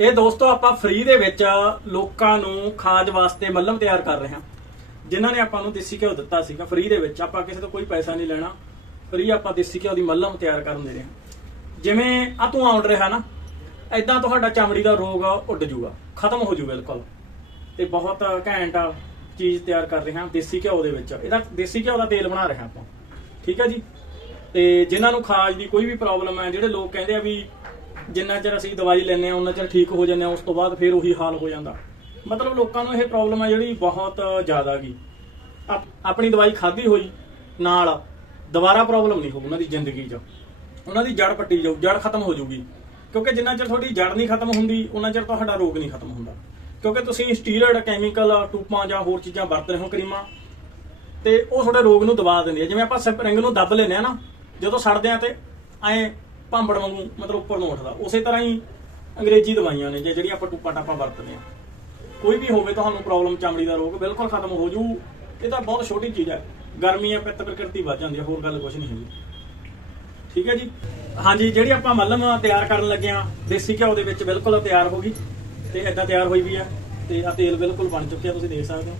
ਇਹ ਦੋਸਤੋ, ਆਪਾਂ ਫ੍ਰੀ ਦੇ ਵਿੱਚ ਲੋਕਾਂ ਨੂੰ ਖਾਜ ਵਾਸਤੇ ਮੱਲਮ ਤਿਆਰ ਕਰ ਰਹੇ ਹਾਂ। ਜਿਨ੍ਹਾਂ ਨੇ ਆਪਾਂ ਨੂੰ ਦੇਸੀ ਘਿਓ ਦਿੱਤਾ ਸੀਗਾ ਫ੍ਰੀ ਦੇ ਵਿੱਚ। ਆਪਾਂ ਕਿਸੇ ਤੋਂ ਕੋਈ ਪੈਸਾ ਨਹੀਂ ਲੈਣਾ। ਫ੍ਰੀ ਆਪਾਂ ਦੇਸੀ ਘਿਓ ਦੀ ਮੱਲਮ ਤਿਆਰ ਕਰਨ ਦੇ ਰਹੇ ਹਾਂ। ਜਿਵੇਂ ਆ ਤੂੰ ਆਉਣ ਰਿਹਾ ਨਾ ਐਦਾਂ ਤੁਹਾਡਾ ਚਮੜੀ ਦਾ ਰੋਗ ਉੱਡ ਜੂਗਾ ਖਤਮ ਹੋ ਜੂ ਬਿਲਕੁਲ। ਤੇ ਬਹੁਤ ਘੈਂਟ ਚੀਜ਼ ਤਿਆਰ ਕਰ ਰਹੇ ਹਾਂ ਦੇਸੀ ਘਿਓ ਦੇ ਵਿੱਚ। ਇਹਦਾ ਦੇਸੀ ਘਿਓ ਦਾ ਤੇਲ ਬਣਾ ਰਹੇ ਹਾਂ ਆਪਾਂ। ਠੀਕ ਹੈ ਜੀ? ਤੇ ਜਿਨ੍ਹਾਂ ਨੂੰ ਖਾਜ ਦੀ ਕੋਈ ਵੀ ਪ੍ਰੋਬਲਮ ਹੈ, ਜਿਹੜੇ ਲੋਕ ਕਹਿੰਦੇ ਆ ਵੀ ਜਿੰਨਾ ਚਿਰ ਅਸੀਂ ਦਵਾਈ ਲੈਂਦੇ ਆ ਉਹਨਾਂ ਚਿਰ ਠੀਕ ਹੋ ਜਾਂਦੇ ਆ ਉਸ ਤੋਂ ਬਾਅਦ ਫਿਰ ਉਹੀ ਹਾਲ ਹੋ ਜਾਂਦਾ। ਮਤਲਬ ਲੋਕਾਂ ਨੂੰ ਇਹ ਪ੍ਰੋਬਲਮ ਹੈ ਜਿਹੜੀ ਬਹੁਤ ਜ਼ਿਆਦਾ ਗਈ ਆਪਣੀ ਦਵਾਈ ਖਾਧੀ ਹੋਈ, ਨਾਲ ਦੁਬਾਰਾ ਪ੍ਰੋਬਲਮ ਨਹੀਂ ਹੋਊ ਉਹਨਾਂ ਦੀ ਜ਼ਿੰਦਗੀ 'ਚ। ਉਹਨਾਂ ਦੀ ਜੜ ਪੱਟੀ ਜਾਊ ਜੜ ਖਤਮ ਹੋ ਜਾਊਗੀ। ਕਿਉਂਕਿ ਜਿੰਨਾ ਚਿਰ ਤੁਹਾਡੀ ਜੜ ਨਹੀਂ ਖਤਮ ਹੁੰਦੀ ਉਹਨਾਂ ਚਿਰ ਤੁਹਾਡਾ ਰੋਗ ਨਹੀਂ ਖਤਮ ਹੁੰਦਾ। ਕਿਉਂਕਿ ਤੁਸੀਂ ਸਟੀਰੋਇਡ ਕੈਮੀਕਲ ਟੂਪਾਂ ਜਾਂ ਹੋਰ ਚੀਜ਼ਾਂ ਵਰਤ ਰਹੇ ਹੋ ਕਰੀਮਾਂ, ਤੇ ਉਹ ਤੁਹਾਡੇ ਰੋਗ ਨੂੰ ਦਬਾ ਦਿੰਦੀ ਹੈ। ਜਿਵੇਂ ਆਪਾਂ ਸਪਰਿੰਗ ਨੂੰ ਦੱਬ ਲੈਨੇ ਆ ਨਾ, ਜਦੋਂ ਸੜਦੇ ਆ ਤੇ ਐ ਭਾਂਬੜ ਵਾਂਗੂ ਮਤਲਬ ਉੱਪਰ ਨੂੰ ਉੱਠਦਾ। ਉਸੇ ਤਰ੍ਹਾਂ ਹੀ ਅੰਗਰੇਜ਼ੀ ਦਵਾਈਆਂ ਨੇ ਜੇ ਜਿਹੜੀਆਂ ਆਪਾਂ ਟੁੱਪਾ ਟਾਪਾ ਵਰਤਦੇ ਆ ਕੋਈ ਵੀ ਹੋਵੇ ਤੁਹਾਨੂੰ ਪ੍ਰੋਬਲਮ ਚਮੜੀ ਦਾ ਰੋਗ ਬਿਲਕੁਲ ਖਤਮ ਹੋ ਜੂ। ਇਹ ਤਾਂ ਬਹੁਤ ਛੋਟੀ ਚੀਜ਼ ਹੈ। ਗਰਮੀ ਆ ਪਿੱਤ ਪ੍ਰਕਿਰਤੀ ਵੱਧ ਜਾਂਦੀ ਹੈ, ਹੋਰ ਗੱਲ ਕੁਝ ਨਹੀਂ ਹੈਗੀ ਠੀਕ ਹੈ ਜੀ? ਹਾਂਜੀ, ਜਿਹੜੀ ਆਪਾਂ ਮੱਲਮ ਤਿਆਰ ਕਰਨ ਲੱਗੇ ਆ ਦੇਸੀ ਘਿਓ ਦੇ ਵਿੱਚ ਬਿਲਕੁਲ ਤਿਆਰ ਹੋ ਗਈ। ਤੇ ਇਦਾਂ ਤਿਆਰ ਹੋਈ ਵੀ ਆ ਤੇ ਆ ਤੇਲ ਬਿਲਕੁਲ ਬਣ ਚੁੱਕਿਆ, ਤੁਸੀਂ ਦੇਖ ਸਕਦੇ ਹੋ।